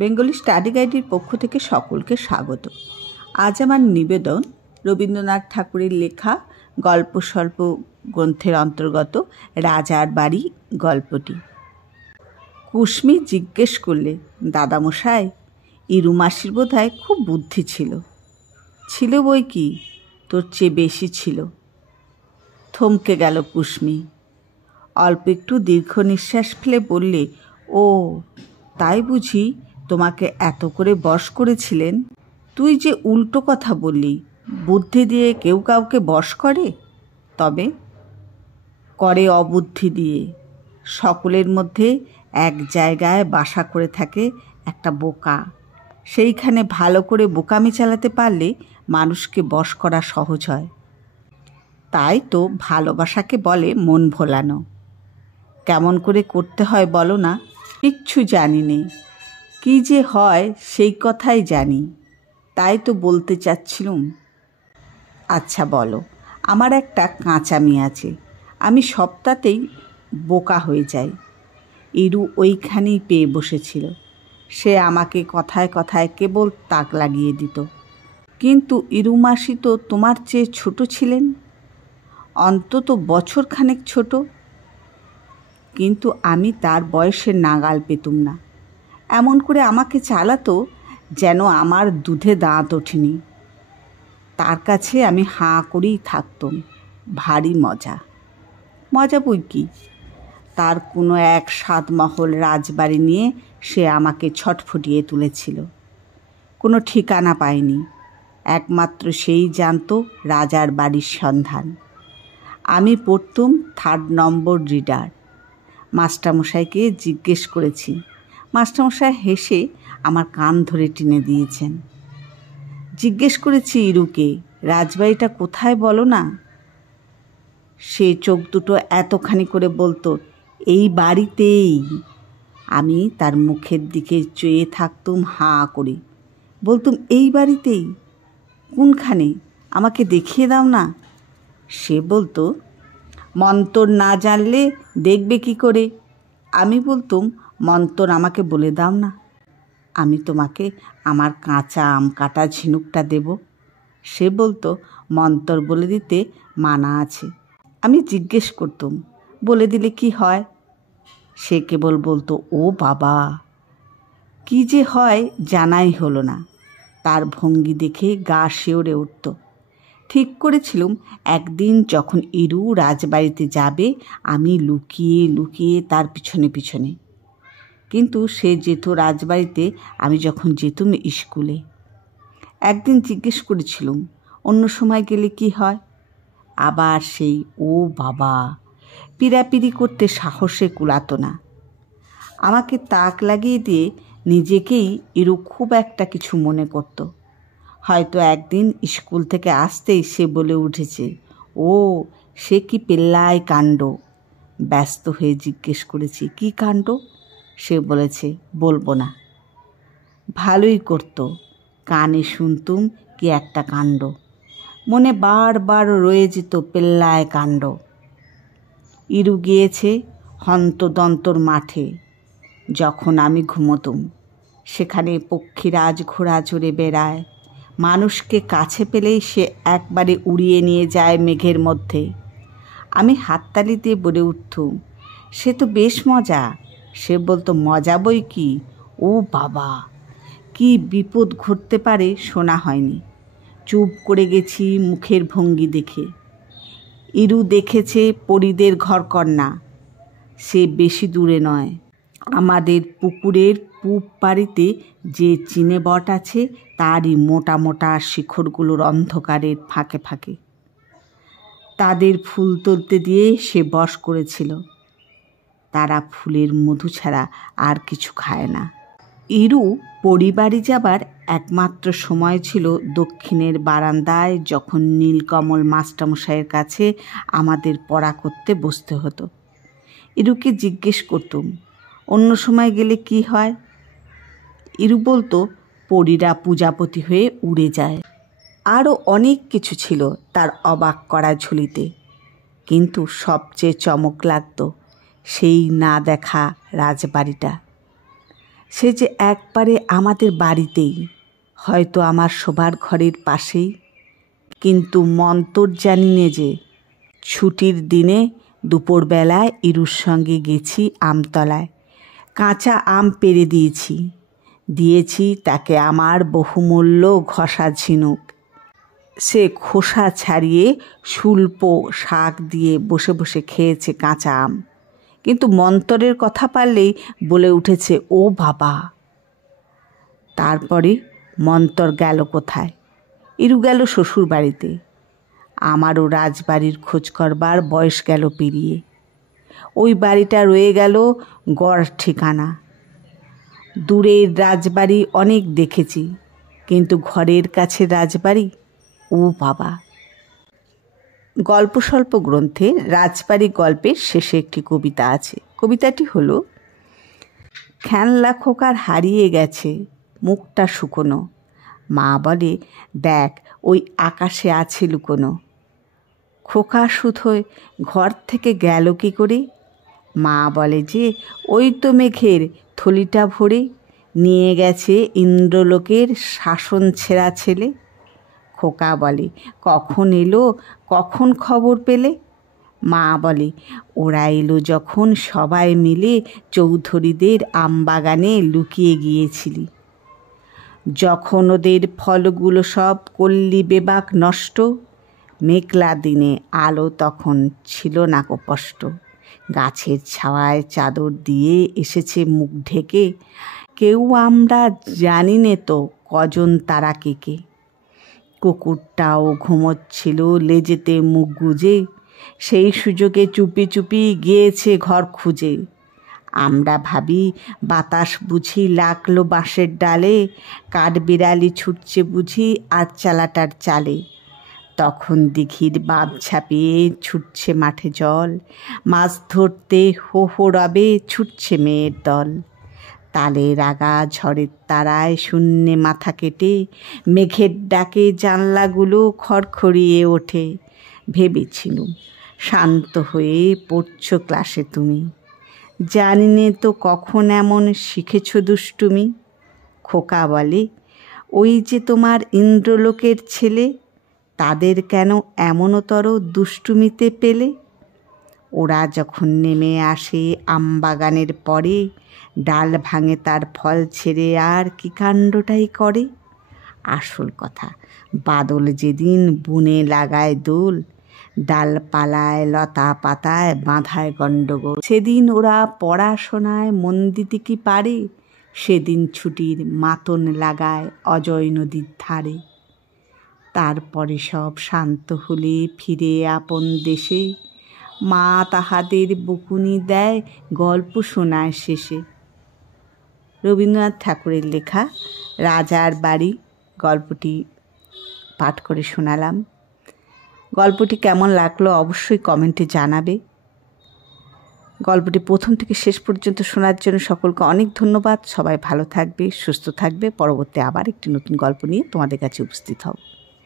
Bengali study গাইডের পক্ষ থেকে সকলকে স্বাগত। আজ আমার নিবেদন রবীন্দ্রনাথ ঠাকুরের লেখা গল্প স্বল্প গ্রন্থের অন্তর্গত রাজার বাড়ি গল্পটি। কুসমি জিজ্ঞেস করলে, দাদামশাই, ইরু মাসির বোধহয় খুব বুদ্ধি ছিল। ছিল বই কি, তোর চেয়ে বেশি ছিল। থমকে গেল কুসমি। অল্প একটু দীর্ঘ নিঃশ্বাস ফেলে বললে, ও তাই বুঝি তোমাকে এত করে বশ করেছিলেন? তুই যে উল্টো কথা বললি, বুদ্ধি দিয়ে কেউ কাউকে বশ করে? তবে করে অবুদ্ধি দিয়ে। সকলের মধ্যে এক জায়গায় বাসা করে থাকে একটা বোকা। সেইখানে ভালো করে বোকামি চালাতে পারলে মানুষকে বশ করা সহজ হয়। তাই তো ভালোবাসাকে বলে মন ভোলানো। কেমন করে করতে হয় বলো না? কিচ্ছু জানি নে, কী যে হয় সেই কথাই জানি। তাই তো বলতে চাচ্ছিলুম। আচ্ছা বলো, আমার একটা কাঁচা মেয়ে আছে, আমি সপ্তাহতেই বোকা হয়ে যাই। ইরু ওইখানেই পেয়ে বসেছিল। সে আমাকে কথায় কথায় কেবল তাক লাগিয়ে দিত। কিন্তু ইরু মাসি তো তোমার চেয়ে ছোট ছিলেন, অন্তত বছরখানেক ছোট। কিন্তু আমি তার বয়সের নাগাল পেতুম না। এমন করে আমাকে চালাতো যেন আমার দুধে দাঁত ওঠেনি। তার কাছে আমি হাঁ করেই থাকতুম। ভারী মজা। মজা বই কি, তার কোনো এক সাতমহল রাজবাড়ি নিয়ে সে আমাকে ছটফটিয়ে তুলেছিল। কোনো ঠিকানা পায়নি, একমাত্র সেই জানত রাজার বাড়ির সন্ধান। আমি পড়তুম 3 নম্বর রিডার। মাস্টারমশাইকে জিজ্ঞেস করেছি। মাস্টারমশাই হেসে আমার কান ধরে টেনে দিয়েছেন। জিজ্ঞেস করেছি ইরুকে, রাজবাড়িটা কোথায় বলো না? সে চোখ দুটো এতখানি করে বলতো, এই বাড়িতেই। আমি তার মুখের দিকে চেয়ে থাকতুম হাঁ করে। বলতুম, এই বাড়িতেই? কোনখানে, আমাকে দেখিয়ে দাও না। সে বলতো, মন্তর না জানলে দেখবে কি করে? আমি বলতুম, মন্তর আমাকে বলে দাও না, আমি তোমাকে আমার কাঁচা আম কাটা ঝিনুকটা দেব। সে বলতো, মন্তর বলে দিতে মানা আছে। আমি জিজ্ঞেস করতুম, বলে দিলে কি হয়? সে কেবল বলতো, ও বাবা। কি যে হয় জানাই হলো না। তার ভঙ্গি দেখে গা শিউরে উঠত। ঠিক করেছিলুম একদিন যখন ইরু রাজবাড়িতে যাবে, আমি লুকিয়ে লুকিয়ে তার পিছনে পিছনে। কিন্তু সে যেত রাজবাড়িতে, আমি যখন যেতুম স্কুলে। একদিন জিজ্ঞেস করেছিলুম, অন্য সময় গেলে কি হয়? আবার সেই ও বাবা। পিড়াপিড়ি করতে সাহসে কুলাতো না। আমাকে তাক লাগিয়ে দিয়ে নিজেকেই ইরু খুব একটা কিছু মনে করত। হয়তো একদিন স্কুল থেকে আসতেই সে বলে উঠেছে, ও সে কি পেল্লায় কাণ্ড। ব্যস্ত হয়ে জিজ্ঞেস করেছি, কি কাণ্ড? সে বলেছে, বলবো না। ভালোই করত, কানে শুনতুম কি একটা কাণ্ড। মনে বারবার রয়ে যেত পেল্লায় কাণ্ড। ইরু গিয়েছে হন্তদন্তর মাঠে। যখন আমি ঘুমোতুম, সেখানে পক্ষীরাজ ঘোড়া চড়ে বেড়ায়। মানুষকে কাছে পেলেই সে একবারে উড়িয়ে নিয়ে যায় মেঘের মধ্যে। আমি হাততালি দিয়ে বলে উঠতুম, সে তো বেশ মজা। সে বলতো, মজা বই কি, ও বাবা। কি বিপদ ঘটতে পারে শোনা হয়নি। চুপ করে গেছি মুখের ভঙ্গি দেখে। ইরু দেখেছে পরীদের ঘরকন্না। সে বেশি দূরে নয়। আমাদের পুকুরের পূব পাড়িতে যে চিনে বট আছে, তারই মোটা মোটা শিখরগুলোর অন্ধকারের ফাঁকে ফাঁকে তাদের ফুল তুলতে দিয়ে সে বশ করেছিল। তারা ফুলের মধু ছাড়া আর কিছু খায় না। ইরু পরিবারে যাবার একমাত্র সময় ছিল দক্ষিণের বারান্দায়, যখন নীলকমল মাস্টারমশাইয়ের কাছে আমাদের পড়া করতে বসতে হতো। ইরুকে জিজ্ঞেস করতুম, অন্য সময় গেলে কি হয়? ইরু বলতো, পরীরা পূজাপতি হয়ে উড়ে যায়। আরও অনেক কিছু ছিল তার অবাক করা ঝুলিতে। কিন্তু সবচেয়ে চমক লাগতো সেই না দেখা রাজবাড়িটা। সে যে একবারে আমাদের বাড়িতেই, হয়তো আমার শোবার ঘরের পাশেই, কিন্তু মন্তর জানি নে যে ছুটির দিনে দুপুরবেলায় ইরুর সঙ্গে গেছি আমতলায়, কাঁচা আম পেড়ে দিয়েছি তাকে আমার বহুমূল্য ঘষা ঝিনুক। সে খোসা ছাড়িয়ে স্বল্প শাক দিয়ে বসে বসে খেয়েছে কাঁচা আম, কিন্তু মন্তরের কথা পারলেই বলে উঠেছে ও বাবা। তারপরে মন্তর গেল কোথায়? ইরু গেল শ্বশুর বাড়িতে। আমারও রাজবাড়ির খোঁজ করবার বয়স গেল পেরিয়ে। ওই বাড়িটা রয়ে গেল গড় ঠিকানা। দূরের রাজবাড়ি অনেক দেখেছি, কিন্তু ঘরের কাছে রাজবাড়ি, ও বাবা। গল্প স্বল্প গ্রন্থে রাজবাড়ি গল্পের শেষে একটি কবিতা আছে। কবিতাটি হলো, খেলনা খোকার হারিয়ে গেছে মুখটা শুকনো, মা বলে দেখ ওই আকাশে আছে লুকোনো। খোকা শুধোয় ঘর থেকে গেল কি করে? মা বলে যে ওই তো মেঘের থলিটা ভরে নিয়ে গেছে ইন্দ্রলোকের শাসন ছেঁড়া ছেলে। খোকা বলে কখন এলো, কখন খবর পেলে? মা বলে ওরা এলো যখন সবাই মিলে চৌধুরীদের আমবাগানে লুকিয়ে গিয়েছিলি। যখন ওদের ফলগুলো সব করলি বেবাক নষ্ট, মেঘলা দিনে আলো তখন ছিল না কষ্ট। গাছের ছাওয়ায় চাদর দিয়ে এসেছে মুখ ঢেকে, কেউ আমরা জানি নে তো কজন তারা কে। কুকুরটাও ঘুমোচ্ছিল লেজেতে মুখ গুজে, সেই সুযোগে চুপি চুপি গিয়েছে ঘর খুঁজে। আমরা ভাবি বাতাস বুঝি লাগলো বাঁশের ডালে, কাঠবিড়ালি ছুটছে বুঝি আটচালাটার চালে। তখন দিঘির বাঁধ ছাপিয়ে ছুটছে মাঠে জল, মাছ ধরতে হো হো রবে ছুটছে মেয়ের দল। তালের আগা ঝড়ের তারায় শূন্যে মাথা কেটে, মেঘের ডাকে জানলাগুলো খড়খড়িয়ে ওঠে। ভেবেছিলুম শান্ত হয়ে পড়ছো ক্লাসে তুমি, জানি নে তো কখন এমন শিখেছ দুষ্টুমি। খোকা বলে ওই যে তোমার ইন্দ্রলোকের ছেলে, তাদের কেন এমনতর দুষ্টুমিতে পেলে? ওরা যখন নেমে আসে আমবাগানের পরে, ডাল ভাঙে তার ফল ছেড়ে আর কি কাণ্ডটাই করে। আসল কথা, বাদল যেদিন বুনে লাগায় দোল, ডালপালায় লতা পাতায় বাঁধায় গণ্ডগোল, সেদিন ওরা পড়াশোনায় মন দিতে কি পারে? সেদিন ছুটির মাতন লাগায় অজয় নদীর ধারে। তারপরে সব শান্ত হলে ফিরে আপন দেশে, মা তাহাদের বকুনি দেয় গল্প শোনায় শেষে। রবীন্দ্রনাথ ঠাকুরের লেখা রাজার বাড়ি গল্পটি পাঠ করে শোনালাম। গল্পটি কেমন লাগলো অবশ্যই কমেন্টে জানাবে। গল্পটি প্রথম থেকে শেষ পর্যন্ত শোনার জন্য সকলকে অনেক ধন্যবাদ। সবাই ভালো থাকবে, সুস্থ থাকবে। পরবর্তী আবার একটি নতুন গল্প নিয়ে তোমাদের কাছে উপস্থিত হব।